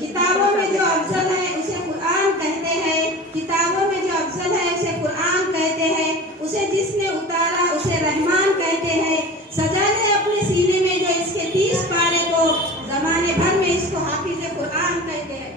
किताबों में जो अफजल है उसे कुरान कहते हैं। किताबों में जो अफजल है उसे कुरान कहते हैं। उसे जिसने उतारा उसे रहमान कहते हैं। सजा ने अपने सीने में जो इसके 30 पारे को जमाने भर में इसको हाफिज कुरान कहते हैं।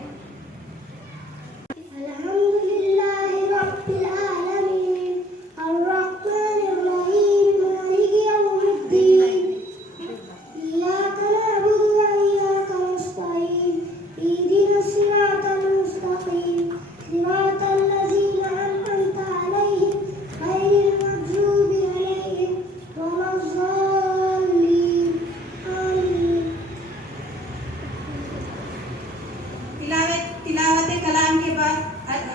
तिलावत कलाम के बाद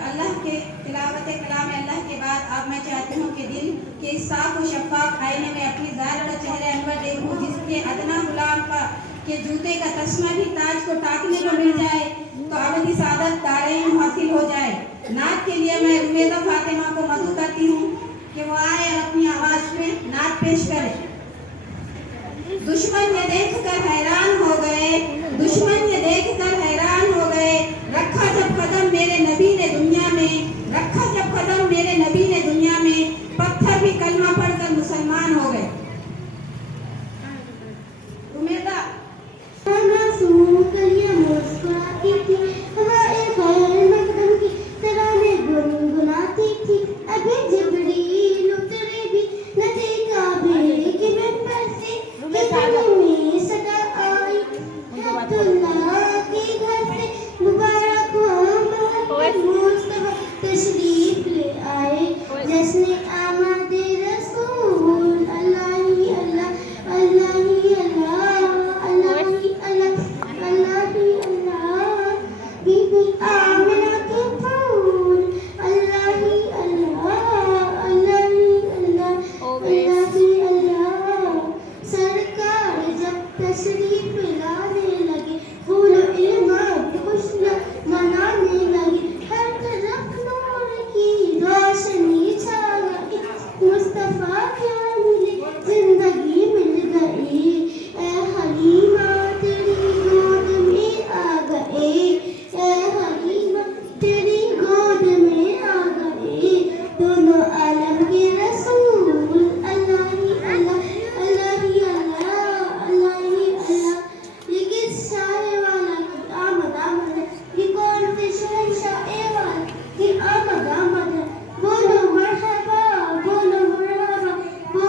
अल्लाह के बाद अब मैं चाहती हूँ कि दिल के साफ और शफाफ आईने में अपनी ज़ात और चेहरे अनवर देखूँ, जिसके अदना गुलाम के जूते का तस्मा भी ताज को टाकने को मिल जाए तो अबदी सादत दारें हासिल हो जाए। नात के लिए मैं रुमेदा फातिमा को मदू करती हूँ कि वो आए और अपनी आवाज़ में नात पेश करे। दुश्मन ये देख कर हैरान हो गए, दुश्मन ये देख कर हैरान हो गए, रखा जब कदम मेरे नबी ने दुनिया में, रखा जब कदम मेरे नबी ने दुनिया में, पत्थर भी कलमा पढ़कर मुसलमान हो गए। उमेदा मुस्कुराती थी, हवाएं खैर मकदम की तराने गुनगुनाती थी। अभी जिब्रील उतरे भी न देखा भी कि मिंबर से में सदा आई। अब्दुल्लाह के घर से मुबारक मुस्तफा तशरीफ ले आए। जश्न आमद रसूल अल्लाह ही अल्लाह, अल्लाह ही अल्लाह, अल्लाह ही अल्लाह, अल्लाह ही अल्लाह। बीबी आमिना के फूल अल्लाह ही अल्लाह, अल्लाह ही अल्लाह, अल्लाह ही अल्लाह। सरकार जब तशरीफ लाने लगे, फूल इल्म खुशियाँ मनाने लगे, हर तरफ नूर की रोशनी छा गई। मुस्तफा क्या मिले जिंदगी मिल गई, ए हलीमा तेरी गोद में आ गए, ए हलीमा तेरी गोद में आ गए। दोनों आलम के रसूल अल्लाह ही अल्लाह, अल्लाह ही अल्लाह, अल्लाह ही अल्लाह। ये किस शायर वाला की आमद आमद है, ये कौन से शहंशाह वाला की आमद आमद है। बोलो मरहबा, बोलो मरहबा, बोलो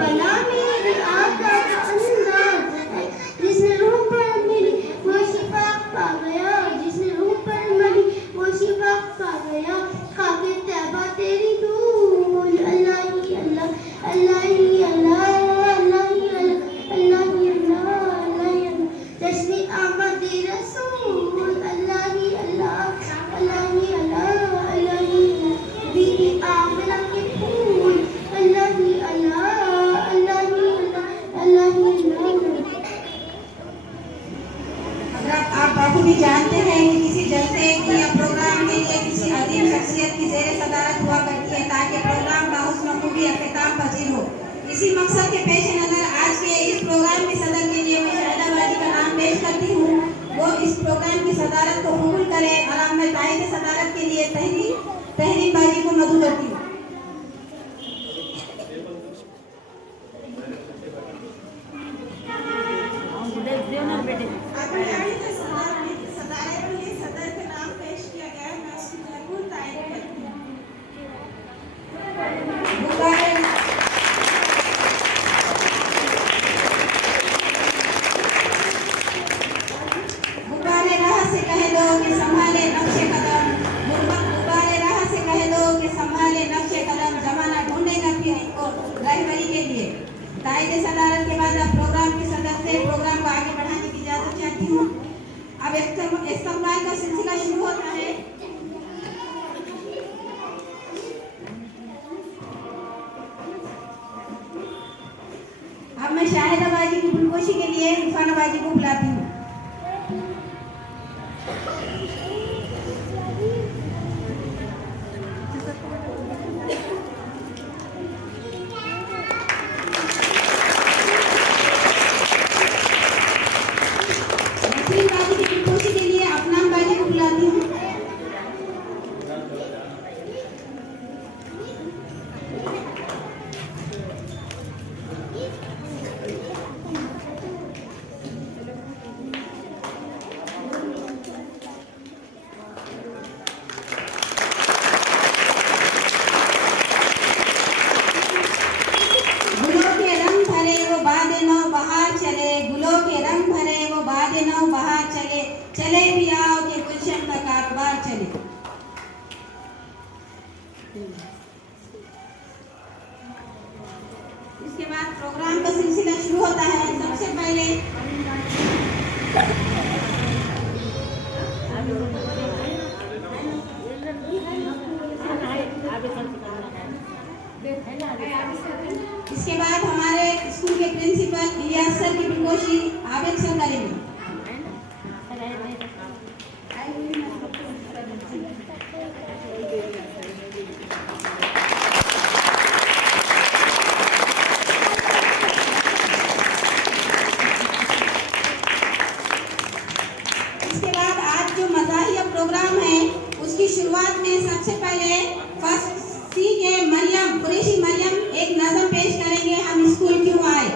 बना मेरे आका का अंदाज है, जिसने रूह पर मिली वो शिफा पा गया, जिसने रूह पर मिली वो शिफा पा गया। खाके तैबा तेरी धूल, अल्लाह ही अल्लाह अल्लाह ही अल्लाह अल्लाह ही अल्लाह अल्लाह ही अल्लाह अल्लाह ही अल्लाह। जश्न आमद रसूल, अल्लाह ही अल्लाह अल्लाह ही अल्लाह अल्लाह ही अल्लाह। बीबी आमिना के फूल, अल्लाह ही अल्लाह अल्लाह ही अल्लाह अल्लाह ही अल्लाह। अगर आप बाखूबी जानते हैं कि किसी जलसे या प्रोग्राम के लिए किसी अजीम शख्सियत की ज़ेर सदारत हुआ करती है ताकि प्रोग्राम का हुस्न खूबी अख्ताम पजीर हो। इसी मकसद के पेश नज़र आज के इस प्रोग्राम की सदर के लिए मैं शाहिदाबाजी का नाम पेश करती हूँ। वो इस प्रोग्राम की सदारत को कबूल करे और अब मैं ताई की सदारत के लिए तहरीर बाजी को मदू करती हूँ। ताई सदारत के बाद अब प्रोग्राम के सदस्य प्रोग्राम को आगे बढ़ाने की इजाजत चाहती हूँ। अब इस्तकबाल का सिलसिला शुरू होता है। अब मैं शाहिदाबाजी की गुलगोशी के लिए उफानाबाजी को बुलाती हूँ। चले भी आओ कि गुलशन का कारोबार चले। इसके बाद प्रोग्राम का सिलसिला शुरू होता है। सबसे पहले इसके बाद हमारे स्कूल के प्रिंसिपल इलियास सर की गुलगोशी आबिद सर करेंगे। इसके बाद आज जो मज़ाहिया प्रोग्राम है उसकी शुरुआत में सबसे पहले फर्स्ट सी के मरियम कुरैशी मरियम एक नज़म पेश करेंगे, हम स्कूल क्यों आए।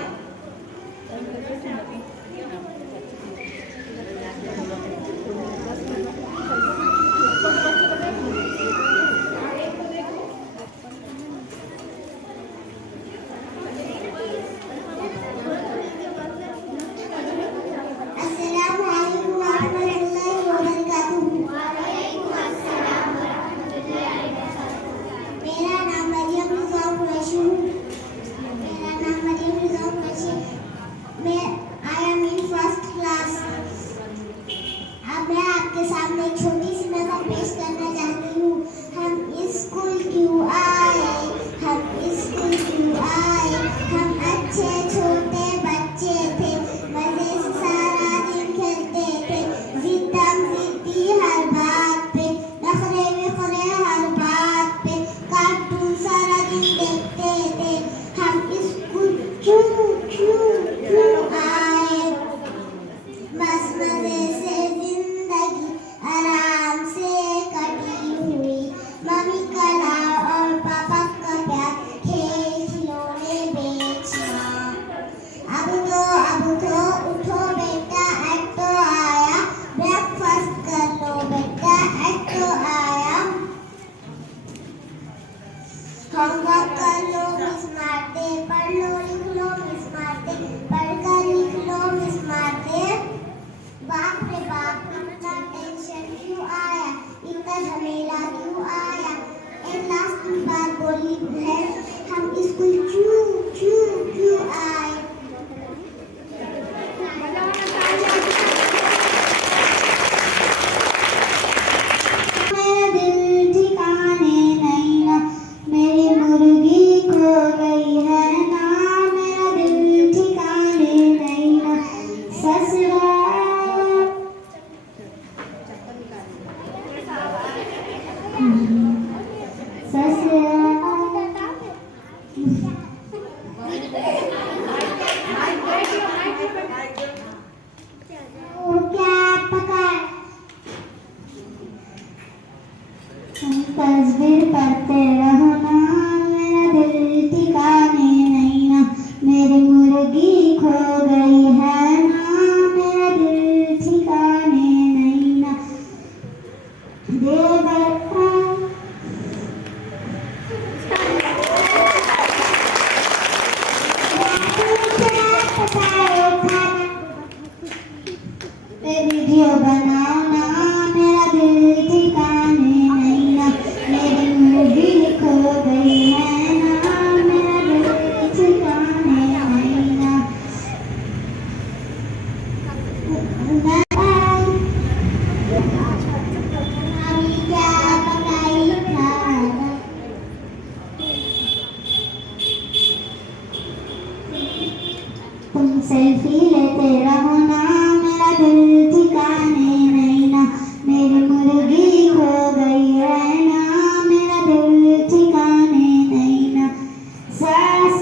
तुम सेल्फी लेते रहो ना, मेरा दिल ठिकाने नहीं ना, मेरी मुर्गी खो गई है ना, मेरा दिल ठिकाने नहीं ना। सास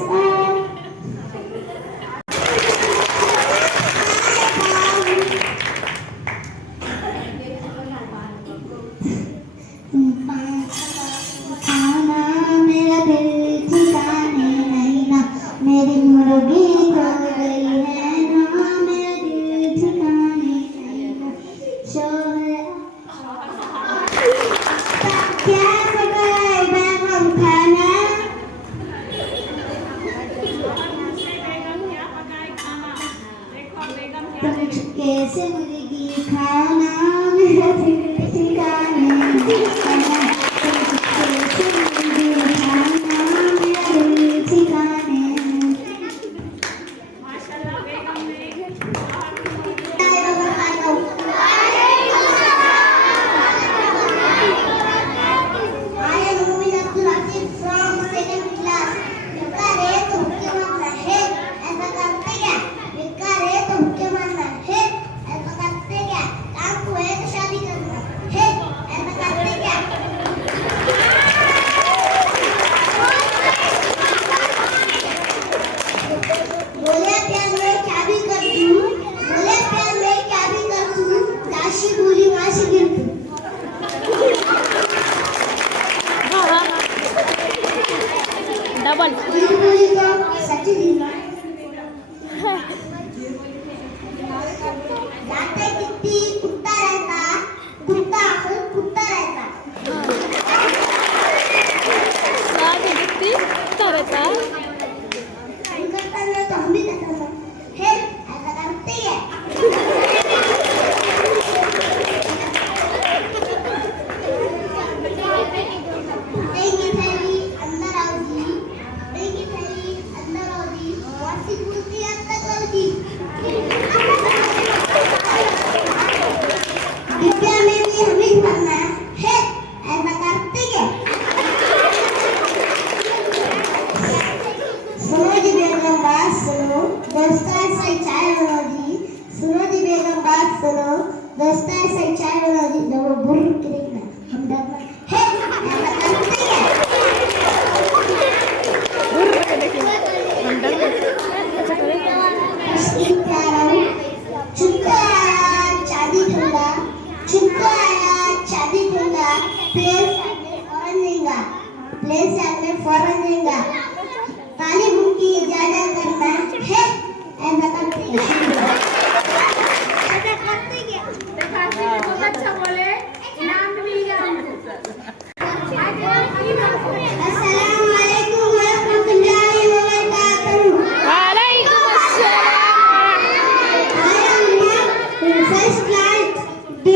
खाना, मेरा दिल ठिकाने नहीं ना, मेरी मुर्गी खो गई है ना, मेरा दिल ठिकाने नहीं ना। शोहर क्या पकाए बेगम खाना, तुम चुपके से मुर्गी खाना, मेरा दिल ठिकाने नहीं ना, तुम चुपके से मुर्गी खाना, मेरा दिल ठिकाने नहीं ना। I am Mumin Abdul Aziz from second class. लिखा रे तो हुक्के मारना है, ऐसा करते क्या? लिखा रे तो हुक्के मारना है, ऐसा करते क्या? काम हुए तो शादी करना है, ऐसा करते क्या? बोले प्यार में क्या भी कर दूं, बोले प्यार में क्या भी कर दूं, काशी भूली वाशी गिर दूं। डबल भूली को सच दीना जाते कितनी कुत्ता रहता, कुत्ता खुद कुत्ता रहता। कितनी करता हम करता ना तो हम भी करता ना, है ऐसा करते हैं। देंगी थैली अंदर आओ जी, देंगी थैली अंदर आओ जी, वासी कुर्सी अंदर आओ जी। विद्या में भी हमें पढ़ना है, ऐसा करते हैं। सुनो जी बेगम बात सुनो, दोस्तान से चाय बनो जी, सुनो जी बेगम बात सुनो, दोस्तान से चाय बनो जी। जब वो बुर्र के देखना हम डरना है, ऐसा करते हैं। मुस्लिम प्यारों, चुपका आया चाबी ठंडा, चुपका आया चाबी ठंडा, प्लेस आगे फौरन देगा, प्लेस आगे फौरन देगा। काली मुंह की इजाजत करना है, ऐसा करते हैं। ऐसा करते क्या? बहुत अच्छा बोले नाम भी अस्सलाम वालेकुम व रहमतुल्लाहि व बरकातहू। वालेकुम अस्सलाम। I am not first class D.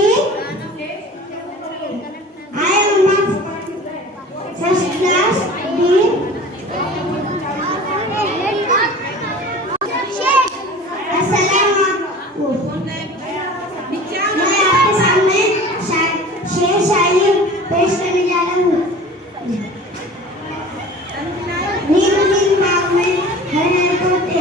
I am not first class D. अस्सलामुअलैकुम। मैं आपके सामने शेर शायरी पेश करने जा रहा हूँ। नीम नीम बाग में हरे हरे तोते,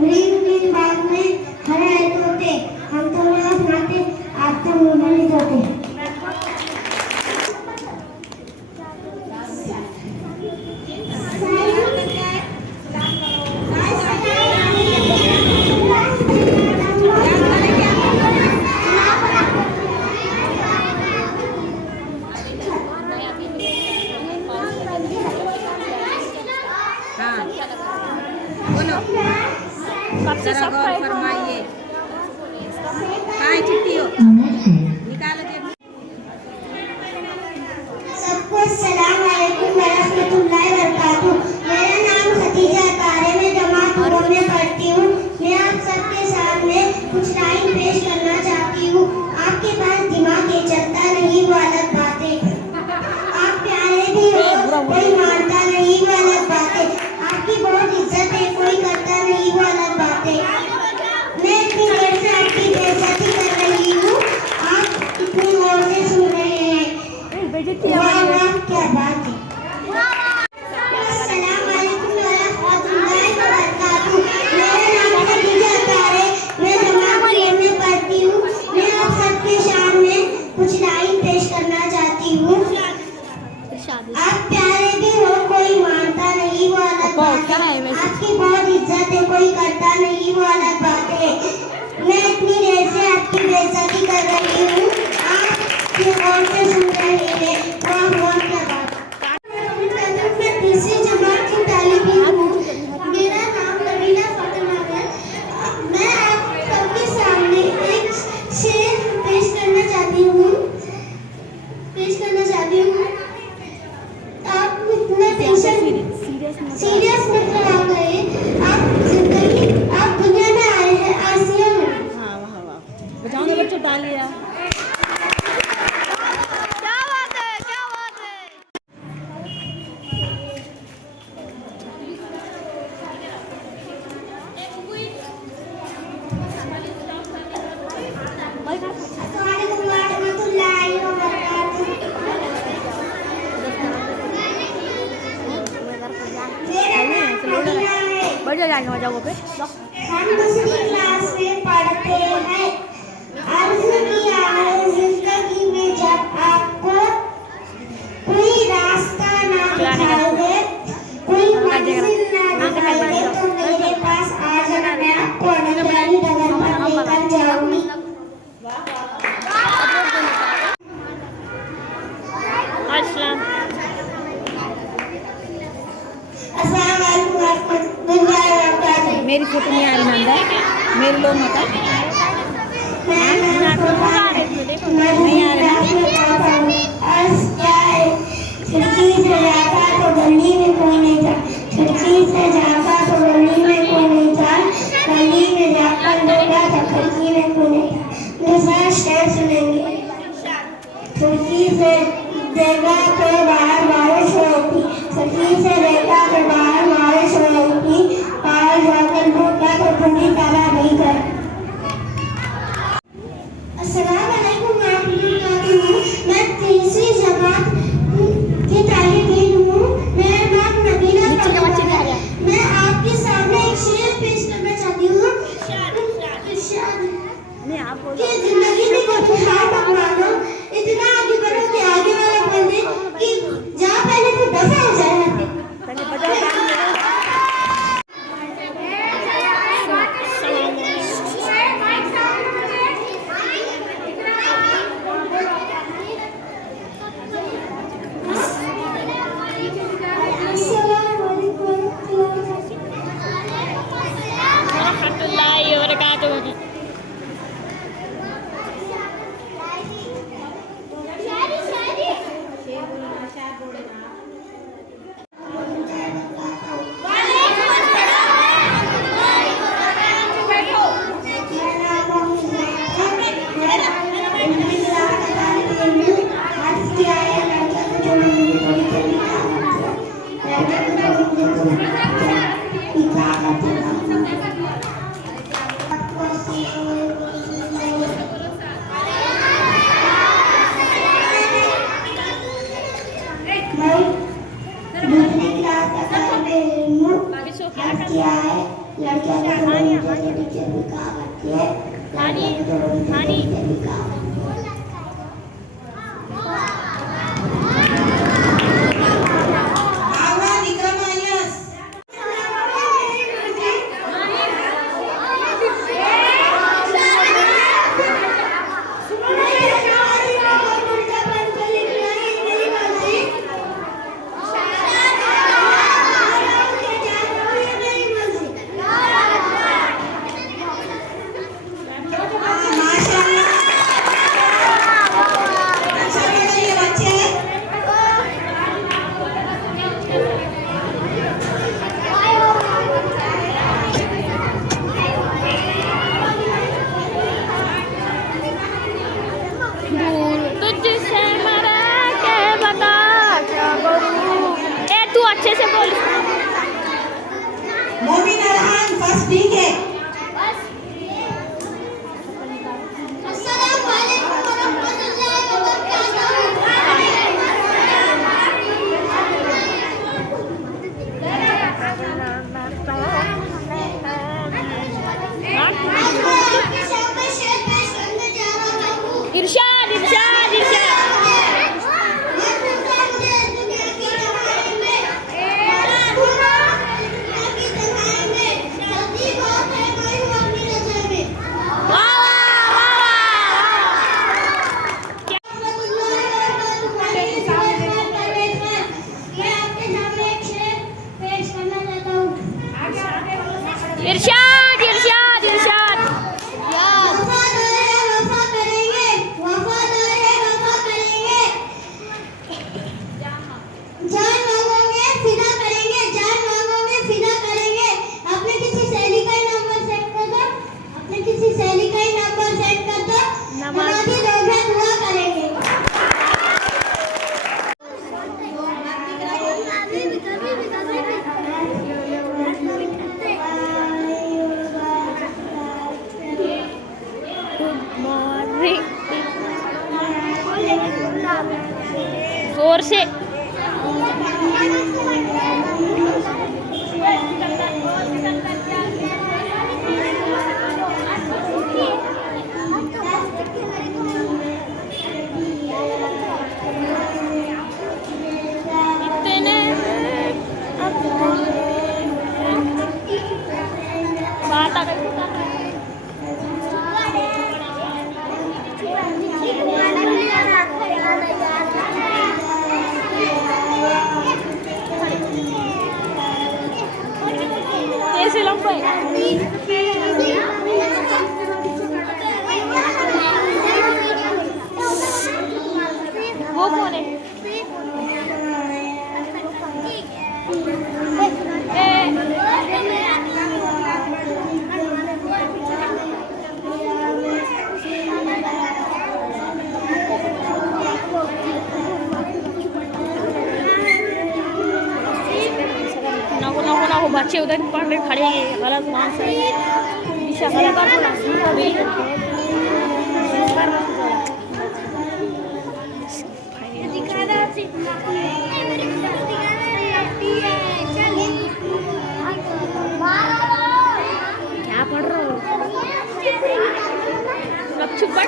नीम नीम बाग में हरे हरे तोते, हम तो रोज खाते, आप तो मुंह में नहीं धोते। हाँ बोलो जरा गौर फरमाइए। कहाँ है चिट्ठी हो निकालो जेब में। सबको अस्सलाम वालेकुम व रहमतुल्लाहि व बरकातहू। मेरा नाम खदीजा तारे, मैं जमात नूर में पढ़ती हूँ। मैं आप सबके सामने कुछ लाइन पेश करना चाहती हूँ। आपके पास दिमाग ये चलता नहीं वो अलग बातें, आप प्यारे भी हो कोई मानता नहीं वो अलग बातें, आपकी बहुत इज्जत है कोई करता नहीं वो अलग बातें। मैं इतनी देर से आपकी बेइज्जती कर रही हूँ, बढ़िया जाएंगे मजाकों पे। हम दूसरी क्लास में पढ़ते हैं। अर्ज किया है जिंदगी में जब आपको कोई रास्ता ना दिखाई दे, कोई मंजिल ना दिखाई दे, तो मेरे पास आ जाना, मैं आपको अनजानी डगर पर लेकर जाऊंगी। अस्सलाम मेरी फोटो नहीं आ रही नंदा, मेरे लोग मत नहीं आ रहा। खिड़की से जाता तो गली में कोई नहीं था, खिड़की से जाता तो गली में कोई नहीं था, गली में जाकर देखा तो खिड़की में कोई नहीं था। दूसरा शेर सुनेंगे। खिड़की से देखा तो बाहर बारिश हो रही, खिड़की से देखा तो बाहर बारिश हो रही, बाहर जाकर देखा तो पूरी तरह नहीं कर। अस्सलाम वालेकुम, मैं तीसरी जमात की तालिब इल्म हूँ। मेरा नाम नबीला फरीदा है। मैं आपके सामने एक शेर पेश करना चाहती हूँ। कि जिंदगी में कोई खुशहाल पकवानो, इतना आगे बढ़ो कि आगे वाला बोल दे कि जा पहले तो दफा हो जाए। रहमतुल्लाहि व बरकातुहू। क्या है लड़कियों को टीचर भी कहा करती है, तुझसे मरा के बता क्या करूं। ए तू अच्छे से बोल। मोमिन अरहान फर्स्ट डी के। अस्सलाम वालेकुम व रहमतुल्लाहि व बरकातहू। आज मैं आपके सामने शेर पेश करने जा रहा हूँ। इरशाद इरशाद इरशाद। इरशाद इरशाद इरशाद। वफा करेंगे, वफा करेंगे, जान मांगोगे फिदा करेंगे, जान मांगोगे फिदा करेंगे। अपने किसी सहेली का ही नंबर सेट कर दो, अपने किसी सहेली का ही नंबर सेट कर दो, नमाज़ी लोग हैं, दुआ करेंगे। जोर से। Thank you. silang boy. वो कौन है? बच्चे उधर पढ़ रहे खड़े हैं गलत वहाँ से दिशा गलत बात क्या पढ़ रहे हो सब चुप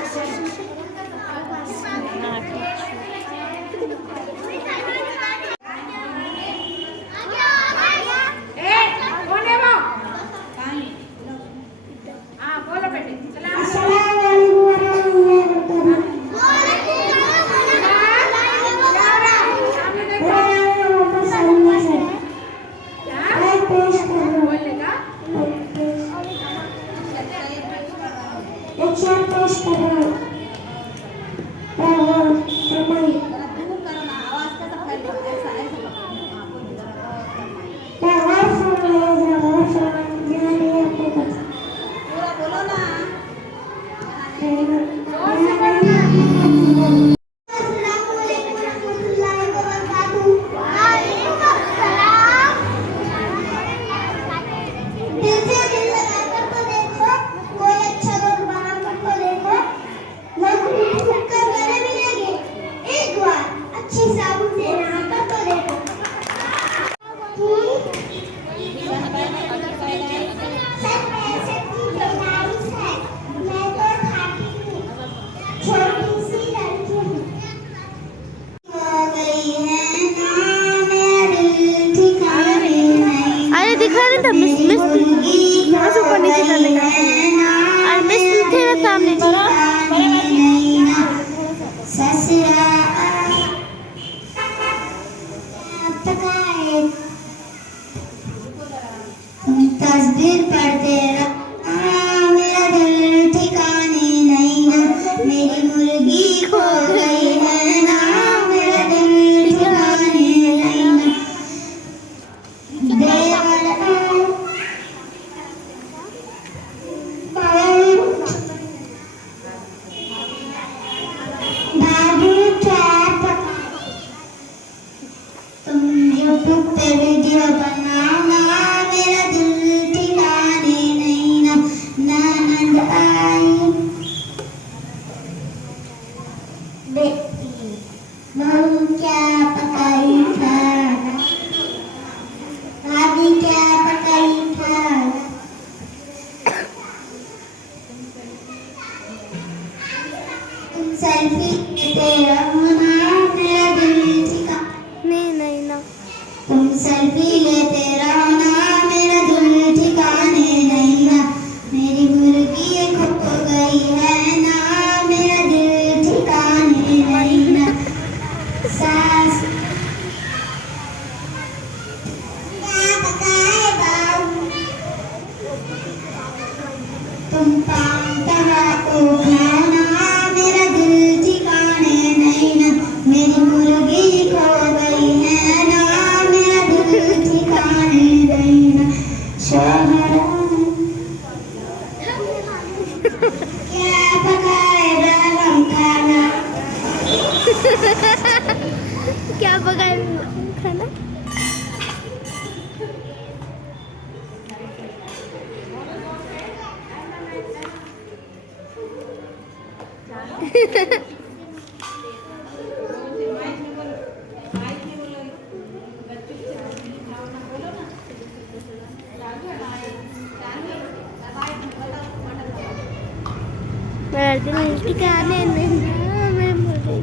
तस्वीर पढ़ते मेरा दिल ठिकाने नहीं ना मेरी मुर्गी खो गई है ना मेरा दिल ठिकाने नहीं ना बाबू क्या तुम यूट्यूब पे वीडियो बनाना मेरा दिल ठिकाने नहीं ना ननद आई बेटी बहू क्या पकाई खाना भाभी क्या पकाई खाना तुम सेल्फी लेते रहो ना मेरा दिल ठिकाने नहीं ना तुम सेल्फी लेते रहो ना मेरा दिल ठिकाने नहीं ना मेरी मुर्गी खो गई है ना मेरा दिल ठिकाने नहीं ना सास क्या पकाए बाबू तुम पांता को खाना मेरा दिल ठिकाने नहीं ना मेरी मुर्गी खो गई है ना मेरा दिल ठिकाने नहीं ना शोहर क्या पकाए गरम खाना क्या पकाए खाना मेरा दिल ठिकाने नहीं ना मैं मुर्गी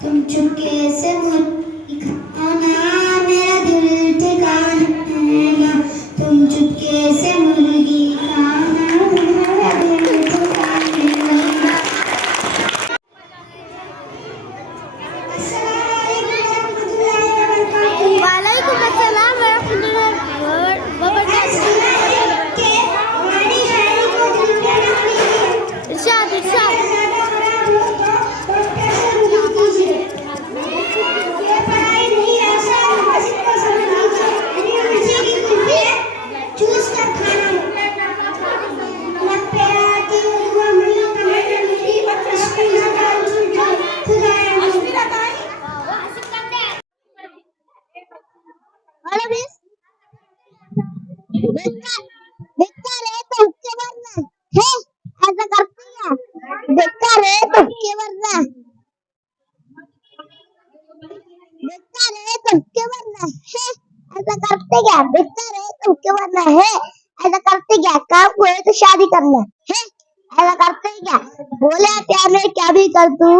तुम चुपके से मुर्गी खाना मेरा दिल ठिकाने नहीं ना तुम चुपके से मुर्गी खाना मेरा दिल ठिकाने क्या? बेकार है तो क्या वरना बेकार है तो क्या वरना है ऐसा करते क्या? बेकार है तो क्या वरना है ऐसा करते क्या? काम को है तो शादी करना है ऐसा करते क्या? बोले प्यार में क्या भी कर तू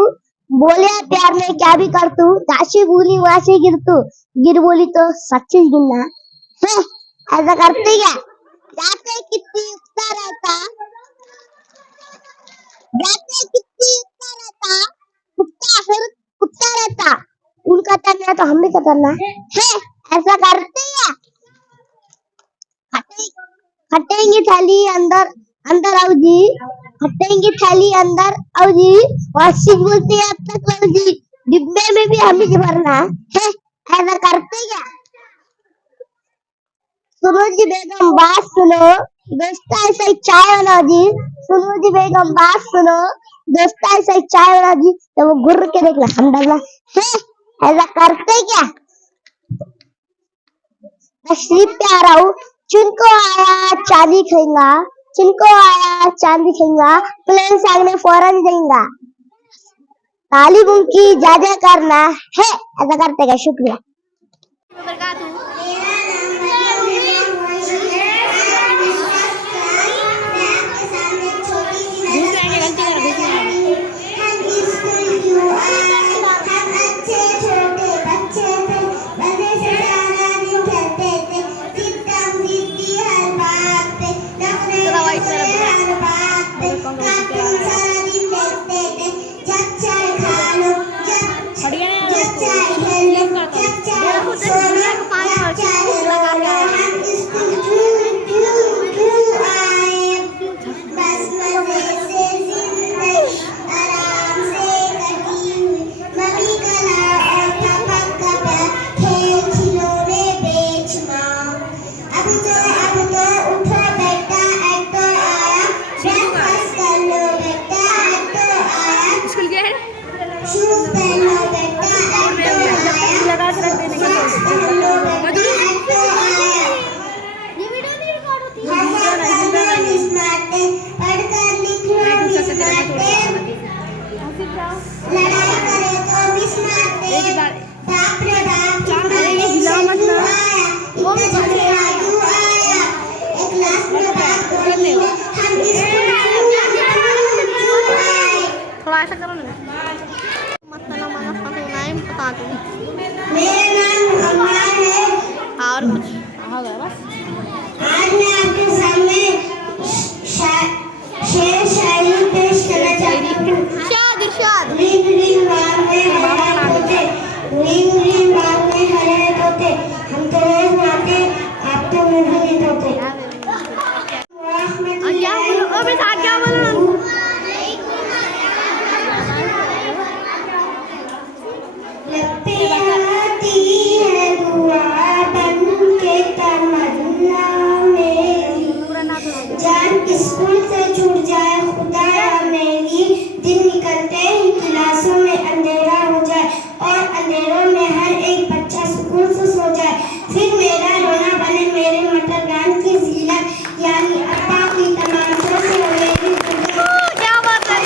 बोले प्यार में क्या भी कर तू काशी बोली वासी गिर तू गिर बोली तो सच्ची गिरना है ऐसा करते क्या? जाते कितनी उगता रहता जाते कितनी उगता रहता कुत्ता फिर कुत्ता रहता उनका करना है तो हम भी तो करना है ऐसा करते हैं खटे खटेंगे थैली अंदर अंदर आओ जी खटेंगे थैली अंदर आओ जी और सिख बोलते हैं अब तक लो जी डिब्बे में भी हम ही भरना है ऐसा करते क्या? सुनो जी बेगम बात सुनो दोस्ता ऐसा ही चाय वाला जी सुनो जी बेगम बात सुनो दोस्ता ऐसा ही चाय वाला जी तो वो घुर के देखना हम डरना है ऐसा करते क्या? तशरीफ पे आ रहा हूँ जिनको आया चांदी खाएगा जिनको आया चांदी खाएगा प्लेन सामने फौरन देगा तालीब उनकी ज्यादा करना है ऐसा करते क्या? शुक्रिया। थोड़ा ऐसा करो ना मत ना माना नाम बता दूँ मेरा नाम अमर है और कुछ हो गया बस आज मैं आपके सामने शेर शायरी पेश करना चाहती हूँ इरशाद रिंग रिंग बाग में हरे तोते रिंग रिंग बाग में हरे तोते हम तो रोज नाते आप तो मुझे नहीं तोते क्या बोलो अबे साथ क्या बोलो लगते आती है दुआ बन के तमन्ना मेरी जान स्कूल से छूट जाए खुदाया मेरी दिन निकलते ही क्लासों में अंधेरा हो जाए और अंधेरों में हर एक बच्चा सुकून से सो जाए फिर मेरा रोना बने मेरे मटर गान की जीनत यानी अब्बा की तमाशों से मेरी क्या बात है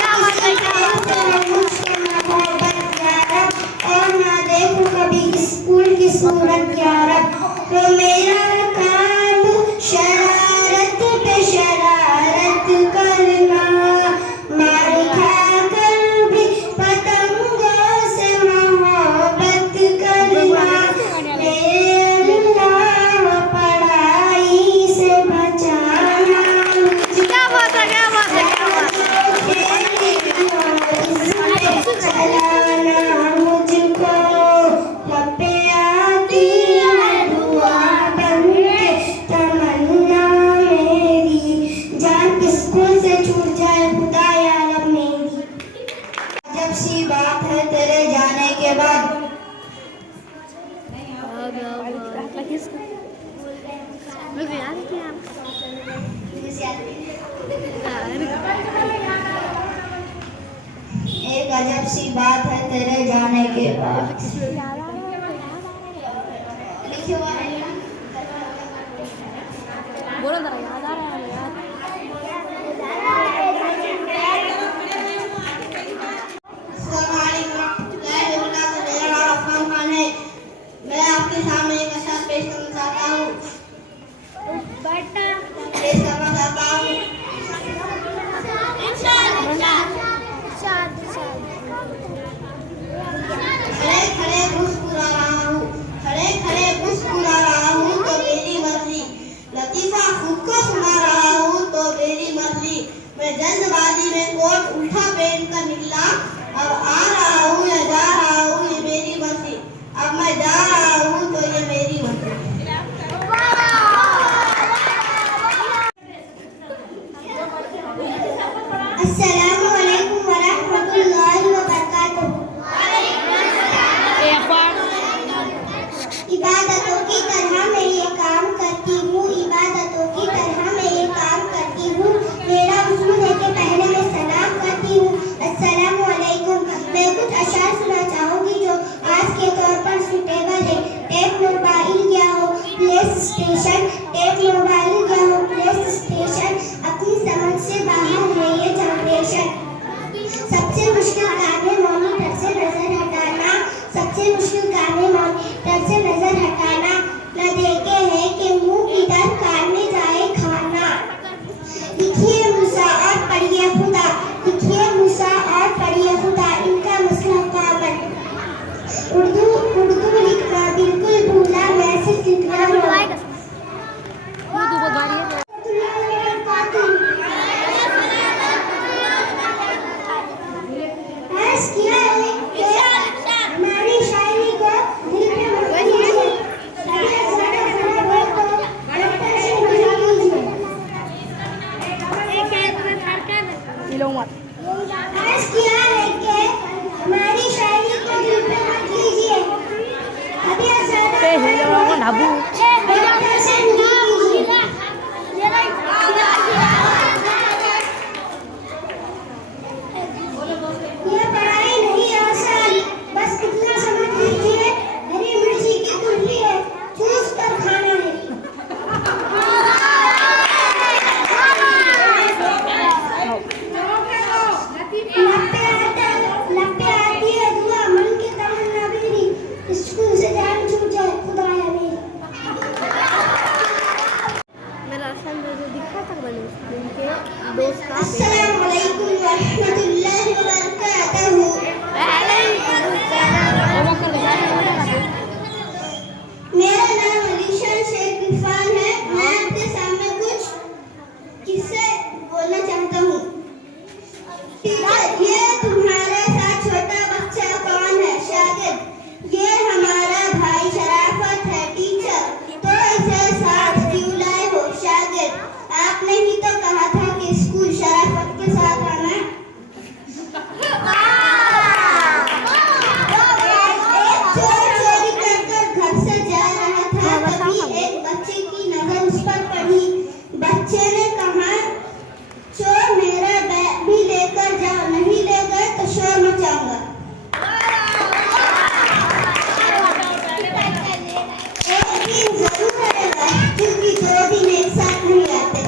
और ना देखो कभी स्कूल की सूरत यारब तो मेरा काम शरारत पे शरारत करना मार खाकर भी पतंगों से मोहब्बत करना मेरे अल्लाह पढ़ाई से बचाना क्या बात है चलाना मुझको लपे आती है दुआ बन के तमन्ना मेरी जान स्कूल से छूट जाए खुदा या रब मेरी अजब सी बात है तेरे जाने के बाद एक अजब सी बात है तेरे जाने के बाद लिखे हुआ है ना बोलो जरा याद आ रहा है याद कोट उल्टा पहन कर निकला। अब आ रहा हूँ या जा रहा हूँ ये मेरी मर्जी, अब मैं जा रहा हूँ तो ये मेरी मर्जी। अस्सलामु अलैकुम वरहमतुल्लाहि वबरकातुहू। इबादतों की तरह मैं ये काम करती हूँ, इबादतों की तरह मैं ये काम करती हूँ। मेरा वजूद है कि पहले मैं सलाम करती हूँ, अस्सलामु अलैकुम। मैं कुछ अशार सुना चाहूँगी जो आज के तौर पर सुटेबल है। टेप मोबाइल गया हो प्लेस स्टेशन, टेप मोबाइल गया हो प्लेस स्टेशन, अपनी समझ से बाहर है ये जनरेशन। सबसे मुश्किल काम है मॉनिटर से नजर हटाना, सबसे मुश्किल काम है मॉनिटर से नजर हटाना। न देखे है कि मुंह किधर कान में जाए खाना। लिखिए मूसा और पढ़िए खुदा, लिखिए मूसा और पढ़िए खुदा, इनका मसला कॉमन। उर्दू लिखना बिल्कुल भूला, मैसेज लिखना अस्सलामुअलैकुम वरहमतुल्लाहि वबरकातुहू। मेरा नाम अलीशा शेख इरफान है। मैं आपके सामने कुछ किस्से बोलना चाहता हूँ। टीचर, ये तुम्हारे साथ छोटा बच्चा कौन है? शागिर्द, ये हमारा भाई शराफत है। टीचर, तो इसे साथ क्यों लाए हो? शागिर्द, आपने ही तो कहा था कि स्कूल शराफत के साथ आना। एक चोर चोरी कर घर से जा रहा था, तभी एक बच्चे की नजर उस पर पड़ी। बच्चे ने कहा, चोर मेरा बैग भी लेकर जाओ, नहीं ले गए तो शोर मचाऊंगा। एक दिन जरूर आएगा, क्योंकि 2 दिन एक साथ नहीं आते।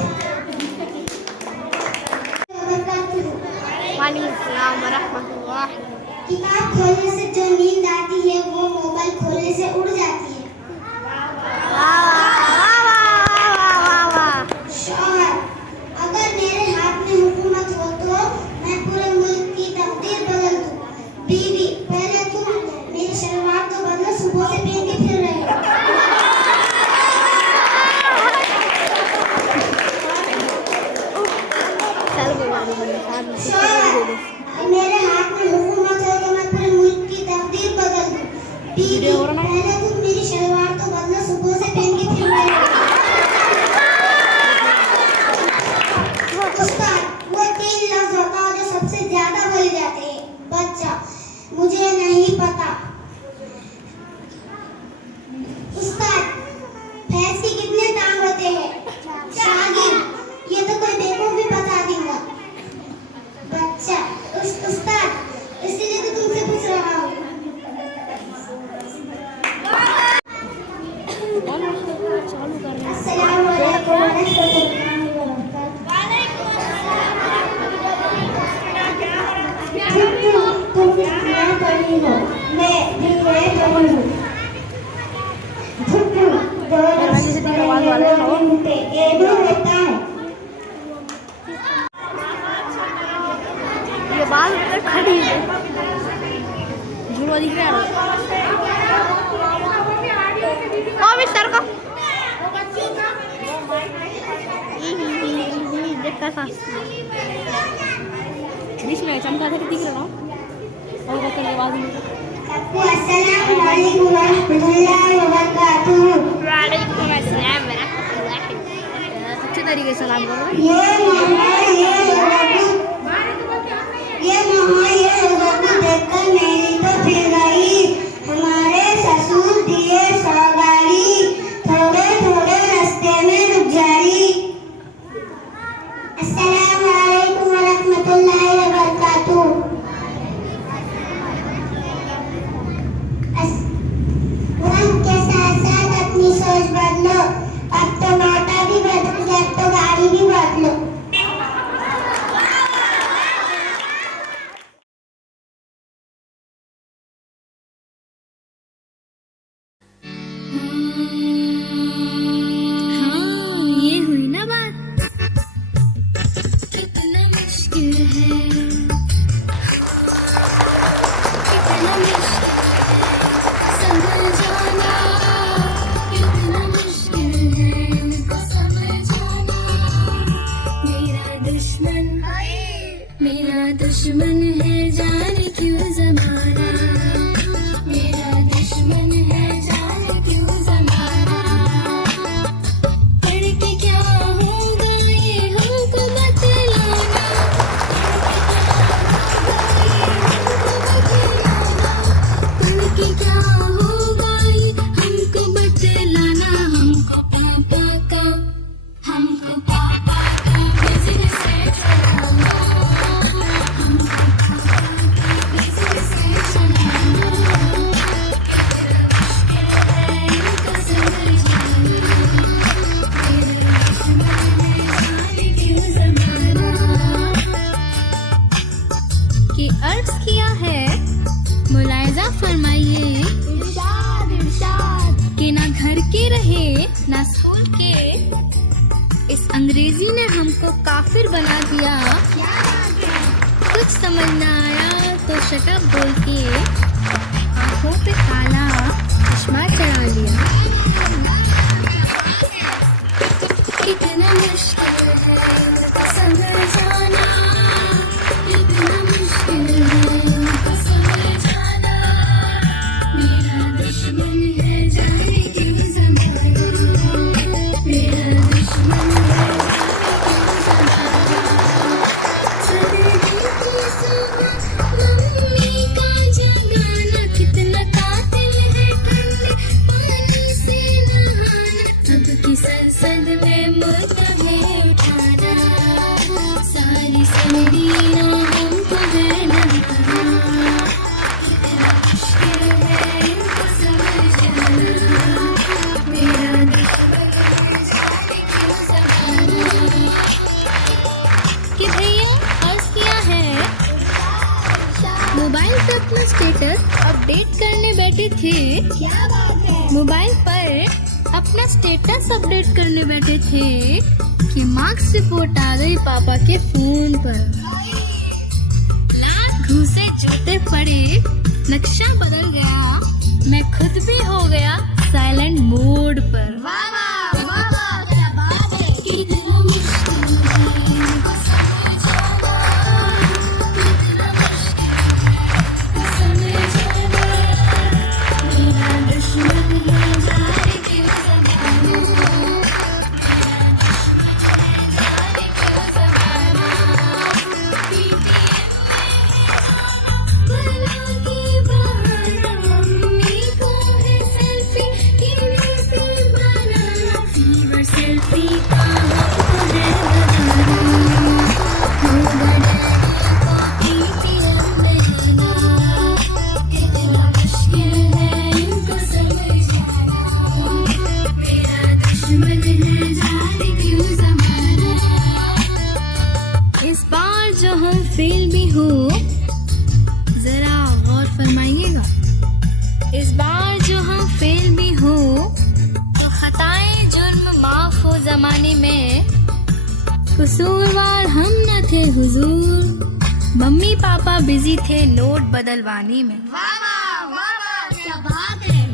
किताब खोलने से जो नींद आती है वो मोबाइल खोलने से उड़ जाती है। शौहर, अगर मेरे हाथ में हुकूमत हो तो मैं पूरे मुल्क की तकदीर बदल दूं। बीवी, पहले तुम मेरी शलवार तो बदलो, सुबह से पहन के फिर रही हो। शौहर, मेरे हाथ में हुकूमत हो तो मैं पूरे मुल्क की तकदीर बदल दूं। बीवी, पहले तुम मेरी शलवार तो बदलो, सुबह से पहन के फिर रही हो। उस्ताद, वो 3 लफ्ज होता है जो सबसे ज्यादा बोले जाते हैं। बच्चा, मुझे नहीं पता। उस्ताद, भैंस के कितने टांग होते हैं? शागिर्द, ये तो कोई बेवकूफ भी बता देगा। बच्चा, उस्ताद, इसलिए तो तुमसे पूछ रहा हूँ। अस्सलाम वालेकुम वरहमतुल्लाहि वबरकातुहू। तुम कितना पढ़ी हो? मैं भी पढ़ी हूँ। ये भी होता है। ये बाल खड़ी है, झूला दिख रहा है। सर का देखा था। डिश में चमका थे दिख रहा और बकर के बाद सबको अस्सलाम वालेकुम व रहमतुल्लाहि व बरकातहू। वालेकुम अस्सलाम व रहमतुल्लाहि। अच्छे तरीके से सलाम करो। ये मोहन ये लोगों को देखकर मेरी तो फिर गई। हमारे ससुर दिए सौगारी, थोड़े थोड़े रास्ते में रुक जाई। अस्सलाम वालेकुम व रहमतुल्लाहि व बरकातहू। वक्त के साथ साथ अपनी सोच बदलो। अब तो नोटा भी बदल गया, अब तो गाड़ी भी बदलो। ये हुई ना बात। कितना मुश्किल है, कितना मुश्किल समझ जाना, कितना मुश्किल है इनको समझ जाना। मेरा दुश्मन है जाने क्यों ज़माना, मेरा दुश्मन है जाने क्यों ज़माना। पढ़ के क्या होगा ये हमको बतलाना, पढ़ के क्या होगा ये हमको बतलाना। हमको पापा का बिजनेस है चलाना, हमको पापा का बिजनेस है चलाना। इनको समझाना, मेरा दुश्मन है जाने क्यों ज़माना। कि अर्ज किया है मुलायजा फरमाइए कि ना घर के रहे ना स्कूल के, इस अंग्रेजी ने हमको काफिर बना दिया। कुछ समझ ना आया तो शटअप बोल के आंखों पे काला चश्मा चढ़ा लिया। कितना मुश्किल है इनको समझ जाना, कितना मुश्किल है इनको समझ जाना। मेरा दुश्मन है जाने क्यों ज़माना, मेरा दुश्मन है मम्मी का जगाना। कितना कातिल है ठंडे पानी से नहाना, सबकी संसद में मुद्दे उठाना। सारी सड़ियाँ हमको बहना करना, कितना मुश्किल है इनको समझ जाना। मेरा दुश्मन है जाने क्यों ज़माना। कि भैया अर्ज किया है मोबाइल पे अपना स्टेटस अपडेट करने बैठे थे। क्या बात है। मोबाइल पर अपना स्टेटस अपडेट करने बैठे थे कि मार्क्स रिपोर्ट आ गई पापा के फोन पर। लात घूसे जूते पड़े, नक्शा बदल गया, मैं खुद भी हो गया साइलेंट मोड पर। क्या बात है। कितना मुश्किल है इनको समझ जाना, कितना मुश्किल है समझ जाना। मेरा दुश्मन है जाने क्यों ज़माना, जाने क्यों ज़माना। बना के बहाना, मम्मी को है सेल्फी कैमरे पे बनाना। फीवर सेल्फी का हमको है बनाना, होगा डैडी को PTM देना। कितना मुश्किल है इनको समझ जाना, मेरा दुश्मन है जाने क्यों ज़माना। इस बार जो हम फेल भी हो जरा गौर फरमाइएगा। इस बार जो हम फेल भी हो तो खताएं जुर्म माफ हो जमाने में, कसूरवार हम न थे हुजूर, मम्मी पापा बिजी थे नोट बदलवाने में। वाह वाह वाह, क्या बात है।